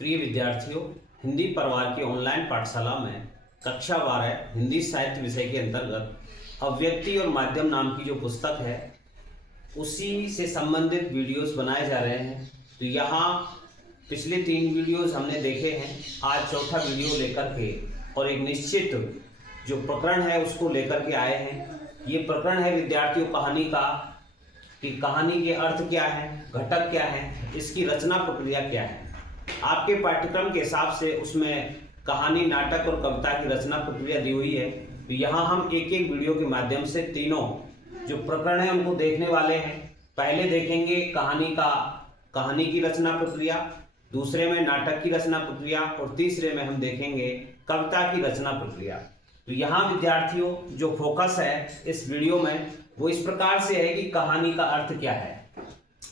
प्रिय विद्यार्थियों, हिंदी परिवार की ऑनलाइन पाठशाला में कक्षा 12 हिंदी साहित्य विषय के अंतर्गत अव्यक्ति और माध्यम नाम की जो पुस्तक है उसी से संबंधित वीडियोस बनाए जा रहे हैं। तो यहाँ पिछले 3 वीडियोस हमने देखे हैं, आज चौथा वीडियो लेकर के और एक निश्चित जो प्रकरण है उसको लेकर के आए हैं। ये प्रकरण है विद्यार्थियों कहानी का, कि कहानी के अर्थ क्या है, घटक क्या है, इसकी रचना प्रक्रिया क्या है। आपके पाठ्यक्रम के हिसाब से उसमें कहानी, नाटक और कविता की रचना प्रक्रिया दी हुई है। तो यहाँ हम एक एक वीडियो के माध्यम से तीनों जो प्रकरण है उनको देखने वाले हैं। पहले देखेंगे कहानी की रचना प्रक्रिया, दूसरे में नाटक की रचना प्रक्रिया और तीसरे में हम देखेंगे कविता की रचना प्रक्रिया। तो यहाँ विद्यार्थियों जो फोकस है इस वीडियो में वो इस प्रकार से है कि कहानी का अर्थ क्या है।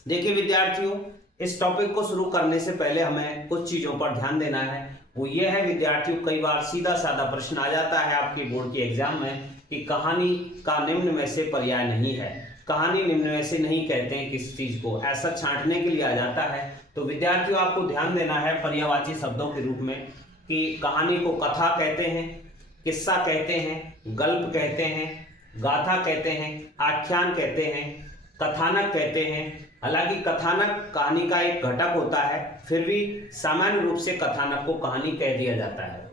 देखिए विद्यार्थियों, इस टॉपिक को शुरू करने से पहले हमें कुछ चीजों पर ध्यान देना है। वो ये है विद्यार्थियों, कई बार सीधा साधा प्रश्न आ जाता है आपके बोर्ड के एग्जाम में कि कहानी का निम्न में से पर्याय नहीं है। कहानी निम्न में से नहीं कहते हैं किस चीज को, ऐसा छांटने के लिए आ जाता है। तो विद्यार्थियों आपको ध्यान देना है पर्यायवाची शब्दों के रूप में कि कहानी को कथा कहते हैं, किस्सा कहते हैं, गल्प कहते हैं, गाथा कहते हैं, आख्यान कहते हैं, कथानक कहते हैं। हालांकि कथानक कहानी का एक घटक होता है, फिर भी सामान्य रूप से कथानक को कहानी कह दिया जाता है।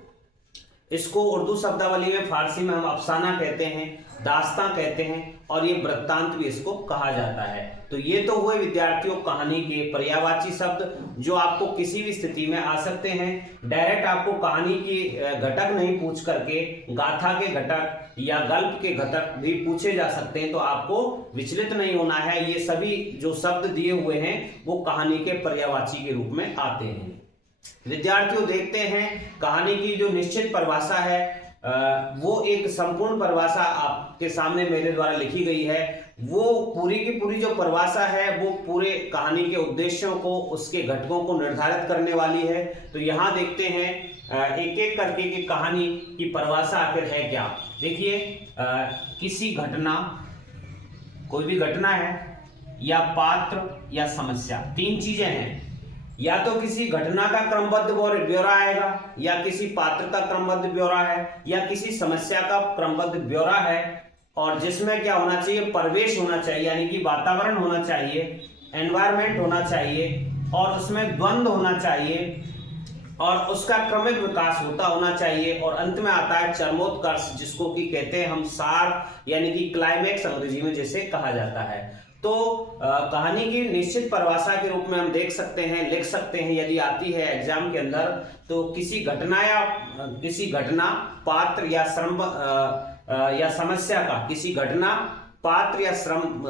इसको उर्दू शब्दावली में, फारसी में हम अफसाना कहते हैं, दास्तां कहते हैं और ये वृत्तांत भी इसको कहा जाता है। तो ये तो हुए विद्यार्थियों कहानी के पर्यायवाची शब्द जो आपको किसी भी स्थिति में आ सकते हैं। डायरेक्ट आपको कहानी की घटक नहीं पूछ करके गाथा के घटक या गल्प के घटक भी पूछे जा सकते हैं, तो आपको विचलित नहीं होना है। ये सभी जो शब्द दिए हुए हैं वो कहानी के पर्यायवाची के रूप में आते हैं। विद्यार्थियों देखते हैं कहानी की जो निश्चित परिभाषा है वो एक संपूर्ण परिभाषा आपके सामने मेरे द्वारा लिखी गई है। वो पूरी की पूरी जो परिभाषा है वो पूरे कहानी के उद्देश्यों को, उसके घटकों को निर्धारित करने वाली है। तो यहाँ देखते हैं एक एक करके कि कहानी की परिभाषा आखिर है क्या। देखिए किसी घटना, कोई भी घटना है या पात्र या समस्या, 3 चीजें हैं। या तो किसी घटना का क्रमबद्ध ब्यौरा आएगा, या किसी पात्र का क्रमबद्ध ब्यौरा है, या किसी समस्या का क्रमबद्ध ब्यौरा है, और जिसमें क्या होना चाहिए, परिवेश होना चाहिए, यानी कि वातावरण होना चाहिए, एनवायरमेंट होना चाहिए, और उसमें द्वंद्व होना चाहिए, और उसका क्रमिक विकास होना चाहिए, और अंत में आता है चरमोत्कर्ष, जिसको कि कहते हैं हम सार, यानी कि क्लाइमेक्स अंग्रेजी में जिसे कहा जाता है। तो कहानी की निश्चित परिभाषा के रूप में हम देख सकते हैं, लिख सकते हैं यदि आती है एग्जाम के अंदर, तो किसी घटना पात्र या समस्या का, किसी घटना पात्र या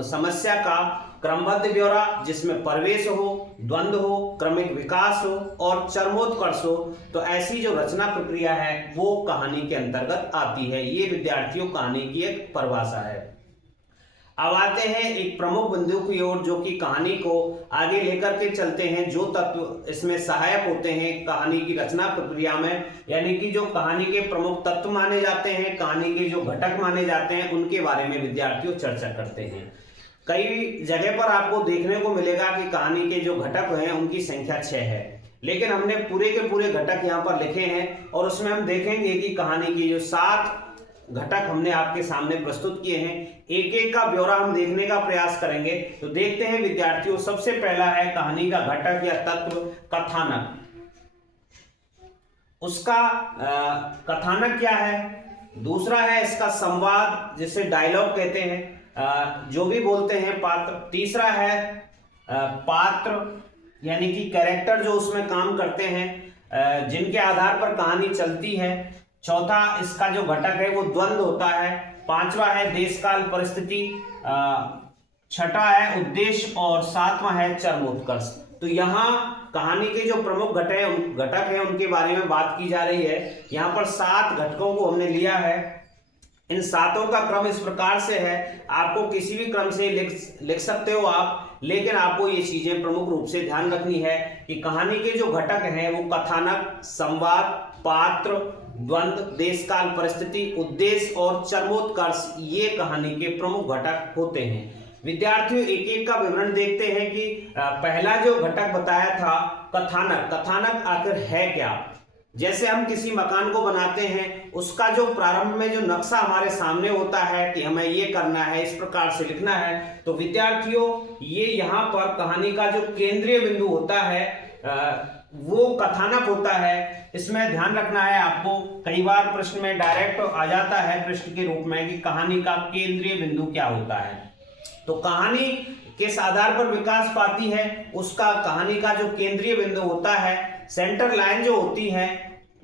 समस्या का क्रमबद्ध ब्यौरा जिसमें परिवेश हो, द्वंद्व हो, क्रमिक विकास हो और चरमोत्कर्ष हो, तो ऐसी जो रचना प्रक्रिया है वो कहानी के अंतर्गत आती है। ये विद्यार्थियों कहानी की एक परिभाषा है। अब आते हैं एक प्रमुख बिंदु की ओर, जो कि कहानी को आगे लेकर के चलते हैं। जो तत्व इसमें सहायक होते हैं कहानी की रचना प्रक्रिया में, यानी कि जो कहानी के प्रमुख तत्व माने जाते हैं, कहानी के जो घटक माने जाते हैं, उनके बारे में विद्यार्थियों चर्चा करते हैं। कई जगह पर आपको देखने को मिलेगा कि कहानी के जो घटक हैं उनकी संख्या 6 है, लेकिन हमने पूरे के पूरे घटक यहाँ पर लिखे हैं और उसमें हम देखेंगे कि कहानी की जो 7 घटक हमने आपके सामने प्रस्तुत किए हैं, एक एक का ब्यौरा हम देखने का प्रयास करेंगे। तो देखते हैं विद्यार्थियों, सबसे पहला है कहानी का घटक या तत्व कथानक। उसका कथानक क्या है, दूसरा है इसका संवाद जिसे डायलॉग कहते हैं, जो भी बोलते हैं पात्र। तीसरा है पात्र यानी कि कैरेक्टर जो उसमें काम करते हैं, जिनके आधार पर कहानी चलती है। चौथा इसका जो घटक है वो द्वंद्व होता है। 5वां है देश काल परिस्थिति, 6ठा है उद्देश्य और 7वां है चरमोत्कर्ष। तो यहाँ कहानी के जो प्रमुख घटक है उनके बारे में बात की जा रही है। यहाँ पर 7 घटकों को हमने लिया है। इन 7 का क्रम इस प्रकार से है, आपको किसी भी क्रम से लिख सकते हो आप, लेकिन आपको ये चीजें प्रमुख रूप से ध्यान रखनी है कि कहानी के जो घटक हैं वो कथानक, संवाद, पात्र, द्वंद्व, देशकाल परिस्थिति, उद्देश्य और चरमोत्कर्ष, ये कहानी के प्रमुख घटक होते हैं। विद्यार्थियों एक एक का विवरण देखते हैं कि पहला जो घटक बताया था कथानक, कथानक आखिर है क्या। जैसे हम किसी मकान को बनाते हैं, उसका जो प्रारंभ में जो नक्शा हमारे सामने होता है कि हमें ये करना है, इस प्रकार से लिखना है, तो विद्यार्थियों ये यहाँ पर कहानी का जो केंद्रीय बिंदु होता है वो कथानक होता है। इसमें ध्यान रखना है आपको, कई बार प्रश्न में डायरेक्ट आ जाता है प्रश्न के रूप में कि कहानी का केंद्रीय बिंदु क्या होता है। तो कहानी किस आधार पर विकास पाती है, उसका कहानी का जो केंद्रीय बिंदु होता है, सेंटर लाइन जो होती है,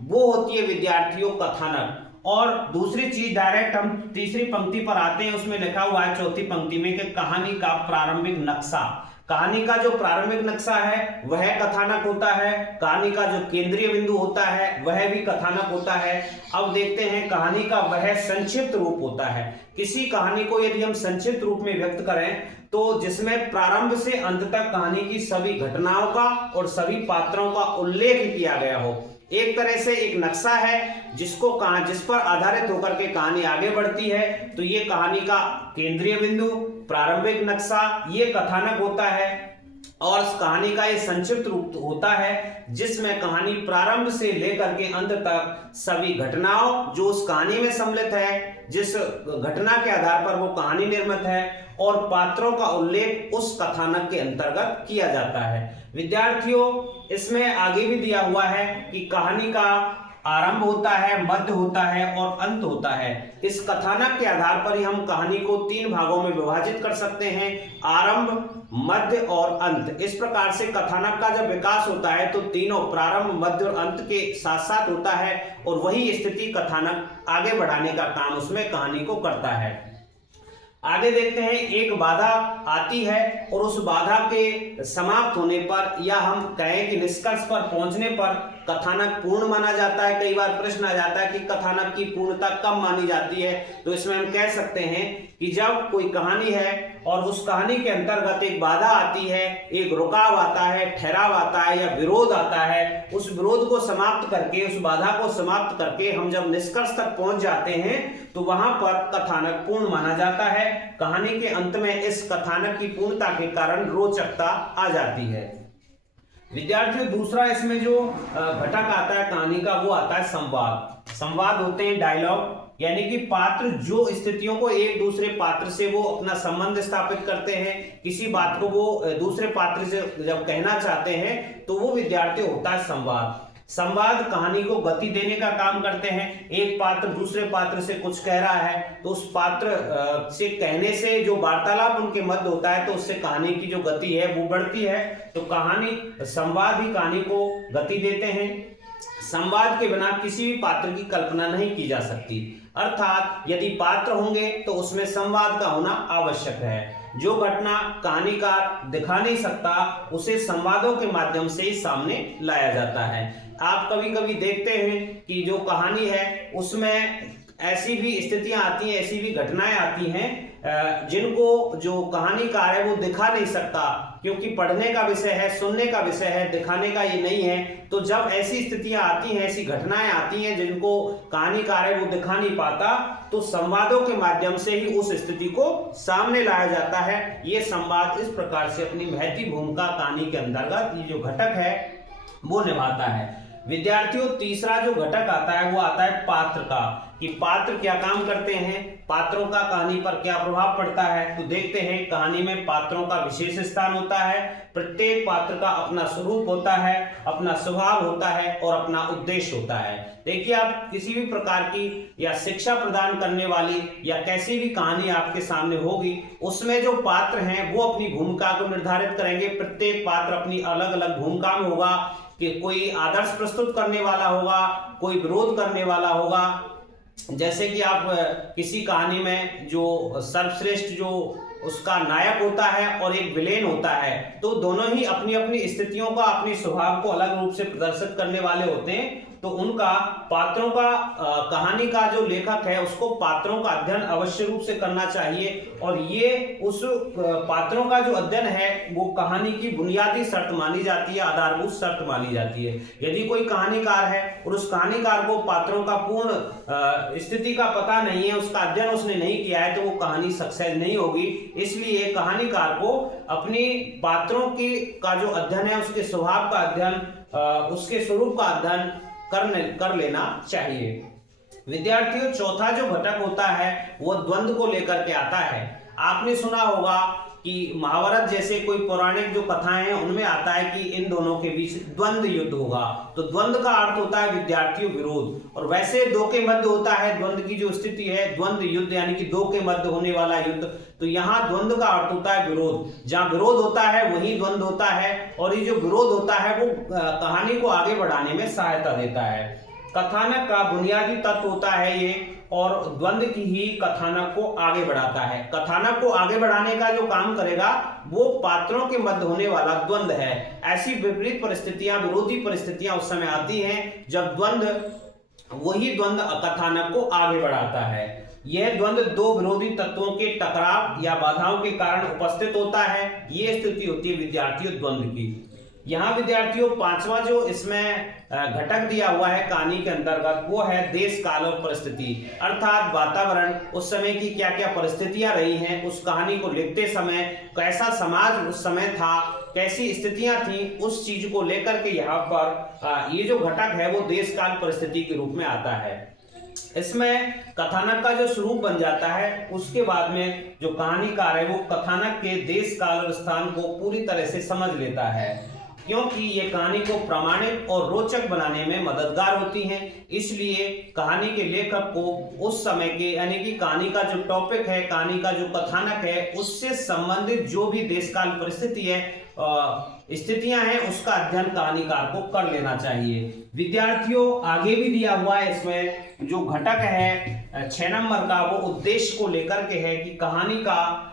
वो होती है विद्यार्थियों कथानक। और दूसरी चीज डायरेक्ट हम तीसरी पंक्ति पर आते हैं, उसमें लिखा हुआ है चौथी पंक्ति में कि कहानी का प्रारंभिक नक्शा। कहानी का जो प्रारंभिक नक्शा है वह कथानक होता है, कहानी का जो केंद्रीय बिंदु होता है वह भी कथानक होता है। अब देखते हैं कहानी का वह संक्षिप्त रूप होता है। किसी कहानी को यदि हम संक्षिप्त रूप में व्यक्त करें तो जिसमें प्रारंभ से अंत तक कहानी की सभी घटनाओं का और सभी पात्रों का उल्लेख किया गया हो, एक तरह से एक नक्शा है जिस पर आधारित होकर के कहानी आगे बढ़ती है, तो ये कहानी का केंद्रीय बिंदु, प्रारंभिक नक्शा, ये कथानक होता है। और इस कहानी का ये संक्षिप्त रूप होता है जिसमें कहानी प्रारंभ से लेकर के अंत तक सभी घटनाओं जो उस कहानी में सम्मिलित है, जिस घटना के आधार पर वो कहानी निर्मित है, और पात्रों का उल्लेख उस कथानक के अंतर्गत किया जाता है। विद्यार्थियों इसमें आगे भी दिया हुआ है कि कहानी का आरंभ होता है, मध्य होता है और अंत होता है। इस कथानक के आधार पर ही हम कहानी को 3 भागों में विभाजित कर सकते हैं, आरंभ, मध्य और अंत। इस प्रकार से कथानक का जब विकास होता है तो तीनों प्रारंभ, मध्य और अंत के साथ साथ होता है, और वही स्थिति कथानक आगे बढ़ाने का काम उसमें कहानी को करता है। आगे देखते हैं, एक बाधा आती है और उस बाधा के समाप्त होने पर या हम कहें कि निष्कर्ष पर पहुंचने पर कथानक पूर्ण माना जाता है। कई बार प्रश्न आ जाता है कि कथानक की पूर्णता कब मानी जाती है, तो इसमें हम कह सकते हैं कि जब कोई कहानी है और उस कहानी के अंतर्गत एक बाधा आती है, एक रुकाव आता है, ठहराव आता है या विरोध आता है, उस विरोध को समाप्त करके, उस बाधा को समाप्त करके हम जब निष्कर्ष तक पहुंच जाते हैं तो वहां पर कथानक पूर्ण माना जाता है। कहानी के अंत में इस कथानक की पूर्णता के कारण रोचकता आ जाती है। विद्यार्थियों दूसरा इसमें जो घटक आता है कहानी का वो आता है संवाद। संवाद होते हैं डायलॉग, यानी कि पात्र जो स्थितियों को एक दूसरे पात्र से वो अपना संबंध स्थापित करते हैं, किसी बात को वो दूसरे पात्र से जब कहना चाहते हैं तो वो विद्यार्थी होता है संवाद। संवाद कहानी को गति देने का काम करते हैं। एक पात्र दूसरे पात्र से कुछ कह रहा है तो उस पात्र से कहने से जो वार्तालाप उनके मध्य होता है तो उससे कहानी की जो गति है वो बढ़ती है। तो कहानी संवाद ही कहानी को गति देते हैं। संवाद के बिना किसी भी पात्र की कल्पना नहीं की जा सकती, अर्थात यदि पात्र होंगे तो उसमें संवाद का होना आवश्यक है। जो घटना कहानीकार दिखा नहीं सकता उसे संवादों के माध्यम से ही सामने लाया जाता है। आप कभी कभी देखते हैं कि जो कहानी है उसमें ऐसी भी स्थितियां आती हैं, ऐसी भी घटनाएं आती हैं जिनको जो कहानीकार है वो दिखा नहीं सकता, क्योंकि पढ़ने का विषय है, सुनने का विषय है, दिखाने का ये नहीं है। तो जब ऐसी स्थितियां आती हैं, ऐसी घटनाएं आती हैं जिनको कहानीकार है वो दिखा नहीं पाता, तो संवादों के माध्यम से ही उस स्थिति को सामने लाया जाता है। ये संवाद इस प्रकार से अपनी महती भूमिका कहानी के अंतर्गत ये जो घटक है वो निभाता है। विद्यार्थियों तीसरा जो घटक आता है वो आता है पात्र का, कि पात्र क्या काम करते हैं, पात्रों का कहानी पर क्या प्रभाव पड़ता है। तो देखते हैं, कहानी में पात्रों का विशेष स्थान होता है। प्रत्येक पात्र का अपना स्वरूप होता है, अपना स्वभाव होता है और अपना उद्देश्य होता है। देखिए, आप किसी भी प्रकार की या शिक्षा प्रदान करने वाली या कैसी भी कहानी आपके सामने होगी, उसमें जो पात्र हैं वो अपनी भूमिका को निर्धारित करेंगे। प्रत्येक पात्र अपनी अलग अलग भूमिका में होगा, कि कोई आदर्श प्रस्तुत करने वाला होगा, कोई विरोध करने वाला होगा। जैसे कि आप किसी कहानी में जो सर्वश्रेष्ठ जो उसका नायक होता है और एक विलेन होता है, तो दोनों ही अपनी अपनी स्थितियों का, अपने स्वभाव को अलग रूप से प्रदर्शित करने वाले होते हैं। तो उनका पात्रों का कहानी का जो लेखक है उसको पात्रों का अध्ययन अवश्य रूप से करना चाहिए, और ये उस पात्रों का जो अध्ययन है वो कहानी की बुनियादी शर्त मानी जाती है, आधारभूत शर्त मानी जाती है। यदि कोई कहानीकार है और उस कहानीकार को पात्रों का पूर्ण स्थिति का पता नहीं है, उसका अध्ययन उसने नहीं किया है, तो वो कहानी सक्सेस नहीं होगी। इसलिए कहानीकार को अपनी पात्रों की का जो अध्ययन है, उसके स्वभाव का अध्ययन, उसके स्वरूप का अध्ययन कर लेना चाहिए। विद्यार्थियों, चौथा जो घटक होता है वो द्वंद्व को लेकर के आता है। आपने सुना होगा कि महाभारत जैसे कोई पौराणिक जो कथाएं हैं उनमें आता है कि इन दोनों के बीच द्वंद्व युद्ध होगा। तो द्वंद्व का अर्थ होता है विद्यार्थियों विरोध, और वैसे दो के मध्य होता है द्वंद्व की जो स्थिति है, द्वंद्व युद्ध यानी कि दो के मध्य होने वाला युद्ध। तो यहाँ द्वंद्व का अर्थ होता है विरोध। जहाँ विरोध होता है वहीं द्वंद्व होता है, और ये जो विरोध होता है वो कहानी को आगे बढ़ाने में सहायता देता है। कथानक का बुनियादी तत्व होता है ये, और द्वंद्व की ही कथानक को आगे बढ़ाता है। कथानक को आगे बढ़ाने का जो काम करेगा वो पात्रों के मध्य होने वाला द्वंद्व है। ऐसी विपरीत परिस्थितियां, विरोधी परिस्थितियां उस समय आती हैं जब वही द्वंद्व कथानक को आगे बढ़ाता है। यह द्वंद्व दो विरोधी तत्वों के टकराव या बाधाओं के कारण उपस्थित होता है। यह स्थिति होती है विद्यार्थियों द्वंद्व की। यहाँ विद्यार्थियों पांचवा जो इसमें घटक दिया हुआ है कहानी के अंतर्गत वो है देश काल और परिस्थिति, अर्थात वातावरण, उस समय की क्या क्या परिस्थितियां रही हैं, उस कहानी को लिखते समय कैसा समाज उस समय था, कैसी स्थितियां थी, उस चीज को लेकर के यहाँ पर ये जो घटक है वो देश काल परिस्थिति के रूप में आता है। इसमें कथानक का जो स्वरूप बन जाता है, उसके बाद में जो कहानीकार है वो कथानक के देश काल और स्थान को पूरी तरह से समझ लेता है, क्योंकि ये कहानी को प्रामाणिक और रोचक बनाने में मददगार होती हैं। इसलिए कहानी के लेखक को उस समय के यानी कि कहानी का जो टॉपिक है, कहानी का जो कथानक है, उससे संबंधित जो भी देशकाल परिस्थिति है, स्थितियां हैं, उसका अध्ययन कहानीकार को कर लेना चाहिए। विद्यार्थियों, आगे भी दिया हुआ है इसमें जो घटक है 6 नंबर का, वो उद्देश्य को लेकर के है कि कहानी का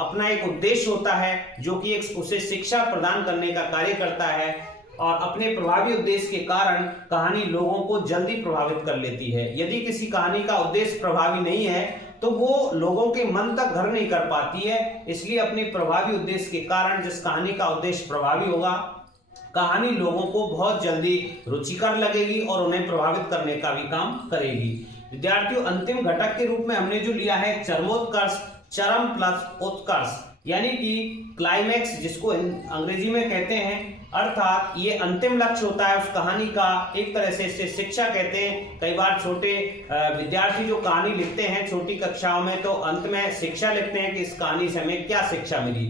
अपना एक उद्देश्य होता है जो कि एक उसे शिक्षा प्रदान करने का कार्य करता है, और अपने प्रभावी उद्देश्य के कारण कहानी लोगों को जल्दी प्रभावित कर लेती है। यदि किसी कहानी का उद्देश्य प्रभावी नहीं है तो वो लोगों के मन तक घर नहीं कर पाती है। इसलिए अपने प्रभावी उद्देश्य के कारण जिस कहानी का उद्देश्य प्रभावी होगा, कहानी लोगों को बहुत जल्दी रुचिकर लगेगी और उन्हें प्रभावित करने का भी काम करेगी। विद्यार्थियों, अंतिम घटक के रूप में हमने जो लिया है चरमोत्कर्ष, चरम प्लस उत्कर्ष, यानी कि क्लाइमैक्स जिसको अंग्रेजी में कहते हैं, अर्थात ये अंतिम लक्ष्य होता है उस कहानी का। एक तरह से इसे शिक्षा कहते हैं। कई बार छोटे विद्यार्थी जो कहानी लिखते हैं छोटी कक्षाओं में, तो अंत में शिक्षा लिखते हैं कि इस कहानी से हमें क्या शिक्षा मिली।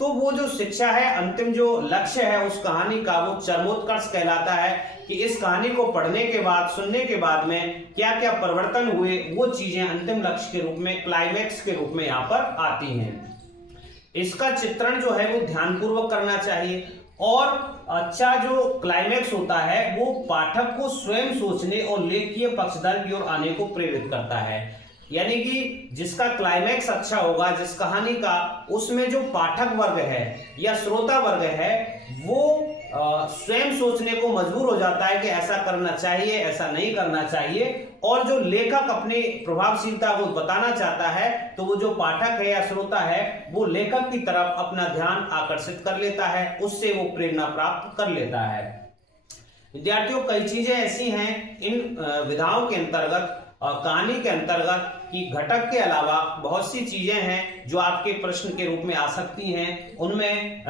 तो वो जो शिक्षा है, अंतिम जो लक्ष्य है उस कहानी का, वो चरमोत्कर्ष कहलाता है कि इस कहानी को पढ़ने के बाद, सुनने के बाद में क्या क्या परिवर्तन हुए, वो चीजें अंतिम लक्ष्य के रूप में, क्लाइमैक्स के रूप में यहाँ पर आती हैं। इसका चित्रण जो है वो ध्यानपूर्वक करना चाहिए, और अच्छा जो क्लाइमैक्स होता है वो पाठक को स्वयं सोचने और लेखकीय पक्षधर की ओर आने को प्रेरित करता है। यानी कि जिसका क्लाइमैक्स अच्छा होगा, जिस कहानी का, उसमें जो पाठक वर्ग है या श्रोता वर्ग है वो स्वयं सोचने को मजबूर हो जाता है कि ऐसा करना चाहिए, ऐसा नहीं करना चाहिए। और जो लेखक अपनी प्रभावशीलता को बताना चाहता है, तो वो जो पाठक है या श्रोता है वो लेखक की तरफ अपना ध्यान आकर्षित कर लेता है, उससे वो प्रेरणा प्राप्त कर लेता है। विद्यार्थियों, कई चीजें ऐसी हैं इन विधाओं के अंतर्गत, कहानी के अंतर्गत, कि घटक के अलावा बहुत सी चीजें हैं जो आपके प्रश्न के रूप में आ सकती हैं। उनमें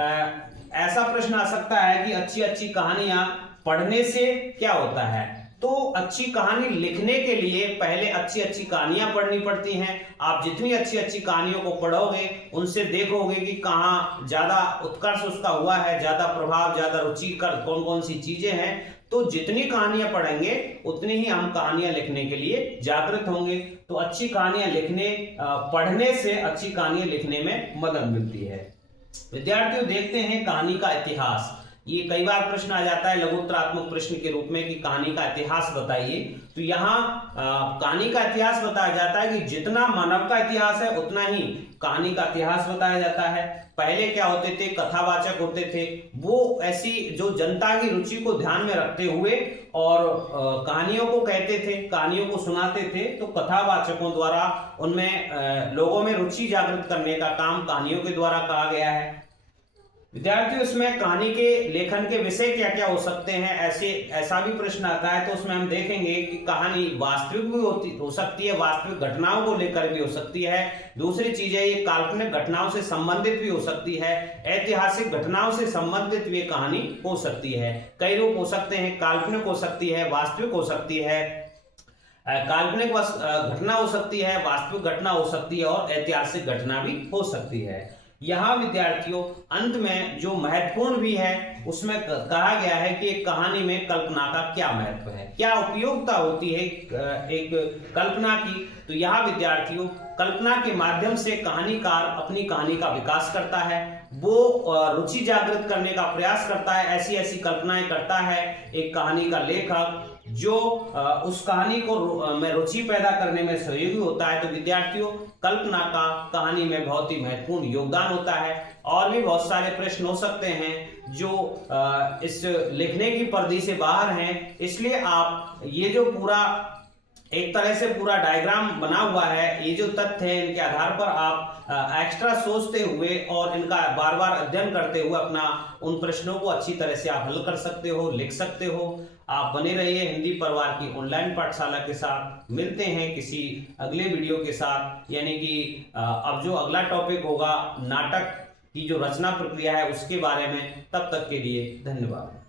ऐसा प्रश्न आ सकता है कि अच्छी अच्छी कहानियां पढ़ने से क्या होता है। तो अच्छी कहानी लिखने के लिए पहले अच्छी अच्छी कहानियां पढ़नी पड़ती हैं। आप जितनी अच्छी अच्छी कहानियों को पढ़ोगे, उनसे देखोगे कि कहाँ ज्यादा उत्कर्ष उसका हुआ है, ज्यादा प्रभाव, ज्यादा रुचिकर कौन कौन सी चीजें हैं। तो जितनी कहानियां पढ़ेंगे उतनी ही हम कहानियां लिखने के लिए जागृत होंगे। तो अच्छी कहानियां पढ़ने से अच्छी कहानियां लिखने में मदद मिलती है। विद्यार्थियों, देखते हैं कहानी का इतिहास। ये कई बार प्रश्न आ जाता है लघुत्तरात्मक प्रश्न के रूप में कि कहानी का इतिहास बताइए। तो यहाँ कहानी का इतिहास बताया जाता है कि जितना मानव का इतिहास है उतना ही कहानी का इतिहास बताया जाता है। पहले क्या होते थे, कथावाचक होते थे, वो ऐसी जो जनता की रुचि को ध्यान में रखते हुए और कहानियों को कहते थे, कहानियों को सुनाते थे। तो कथावाचकों द्वारा उनमें लोगों में रुचि जागृत करने का काम कहानियों के द्वारा कहा गया है। विद्यार्थियों, इसमें कहानी के लेखन के विषय क्या क्या हो सकते हैं, ऐसा भी प्रश्न आता है। तो उसमें हम देखेंगे कि कहानी वास्तविक भी हो सकती है, वास्तविक घटनाओं को लेकर भी हो सकती है। दूसरी चीज है, ये काल्पनिक घटनाओं से संबंधित भी हो सकती है, ऐतिहासिक घटनाओं से संबंधित भी कहानी हो सकती है। कई रूप हो सकते हैं, काल्पनिक हो सकती है, वास्तविक हो सकती है, काल्पनिक घटना हो सकती है, वास्तविक घटना हो सकती है और ऐतिहासिक घटना भी हो सकती है। यहाँ विद्यार्थियों अंत में जो महत्वपूर्ण भी है उसमें कहा गया है कि एक कहानी में कल्पना का क्या महत्व है, क्या उपयोगिता होती है एक कल्पना की। तो यहाँ विद्यार्थियों कल्पना के माध्यम से कहानीकार अपनी कहानी का विकास करता है, वो रुचि जागृत करने का प्रयास करता है, ऐसी ऐसी कल्पनाएं करता है एक कहानी का लेखक जो उस कहानी को में रुचि पैदा करने में सहयोगी होता है। तो विद्यार्थियों कल्पना का कहानी में बहुत ही महत्वपूर्ण योगदान होता है। और भी बहुत सारे प्रश्न हो सकते हैं जो इस लिखने की परिधि से बाहर हैं, इसलिए आप ये जो पूरा एक तरह से पूरा डायग्राम बना हुआ है, ये जो तथ्य है इनके आधार पर आप एक्स्ट्रा सोचते हुए और इनका बार बार अध्ययन करते हुए अपना उन प्रश्नों को अच्छी तरह से आप हल कर सकते हो, लिख सकते हो। आप बने रहिए हिंदी परिवार की ऑनलाइन पाठशाला के साथ। मिलते हैं किसी अगले वीडियो के साथ, यानी कि अब जो अगला टॉपिक होगा नाटक की जो रचना प्रक्रिया है उसके बारे में। तब तक के लिए धन्यवाद।